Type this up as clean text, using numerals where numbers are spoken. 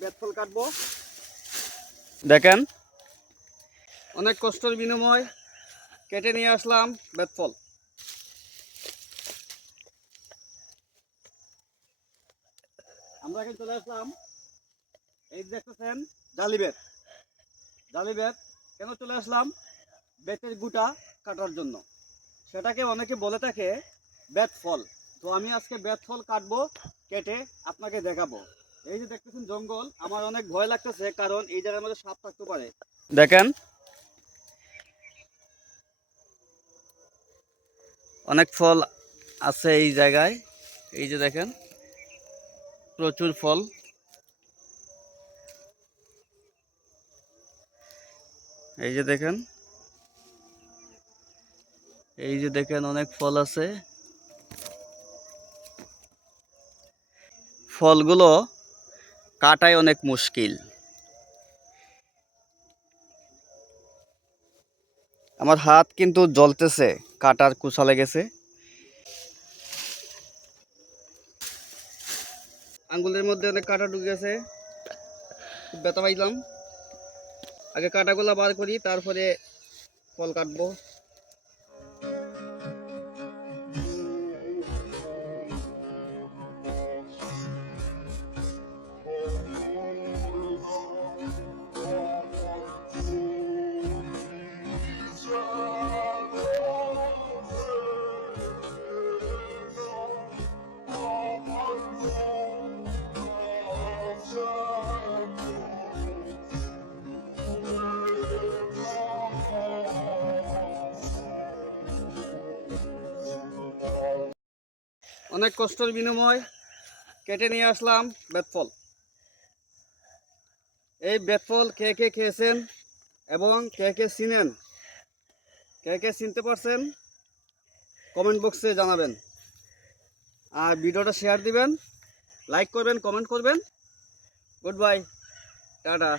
বেতফল কাটবো। দেখেন অনেক কষ্টের বিনিময় কেটে নিয়ে আসলাম বেতফল। আমরা এখন চলে আসলাম, এই দেখতেছেন জালি বেত। জালি বেত কেন চলে আসলাম? বেতের গুটা কাটার জন্য। সেটাকে অনেকে বলে থাকে বেত ফল। তো আমি আজকে বেত ফল কাটবো, কেটে আপনাকে দেখাবো। এই যে দেখতেছেন জঙ্গল, আমার অনেক ভয় লাগতেছে, কারণ এই জায়গার মধ্যে সাপ থাকতে পারে। দেখেন অনেক ফল আছে এই জায়গায়। এই যে দেখেন প্রচুর ফল। এই যে দেখেন, এই যে দেখেন অনেক ফল আছে। ফলগুলো কাটাই অনেক মুশকিল। আমার হাত কিন্তু জ্বলতেছে, কাটার কুচা লেগেছে। আঙ্গুলের মধ্যে অনেক কাটা ঢুকে গেছে, খুব ব্যথা পাইলাম। আগে কাটাগুলো বার করি, তারপরে ফল কাটবো। অনেক কষ্টের বিনিময় কেটে নিয়ে আসলাম বেতফল। এই বেতফল কে কে খেয়েছেন এবং কে কে চিনেন, কে কে চিনতে পারছেন, কমেন্ট বক্সে জানাবেন। আর ভিডিওটা শেয়ার দিবেন, লাইক করবেন, কমেন্ট করবেন। Good bye, tata.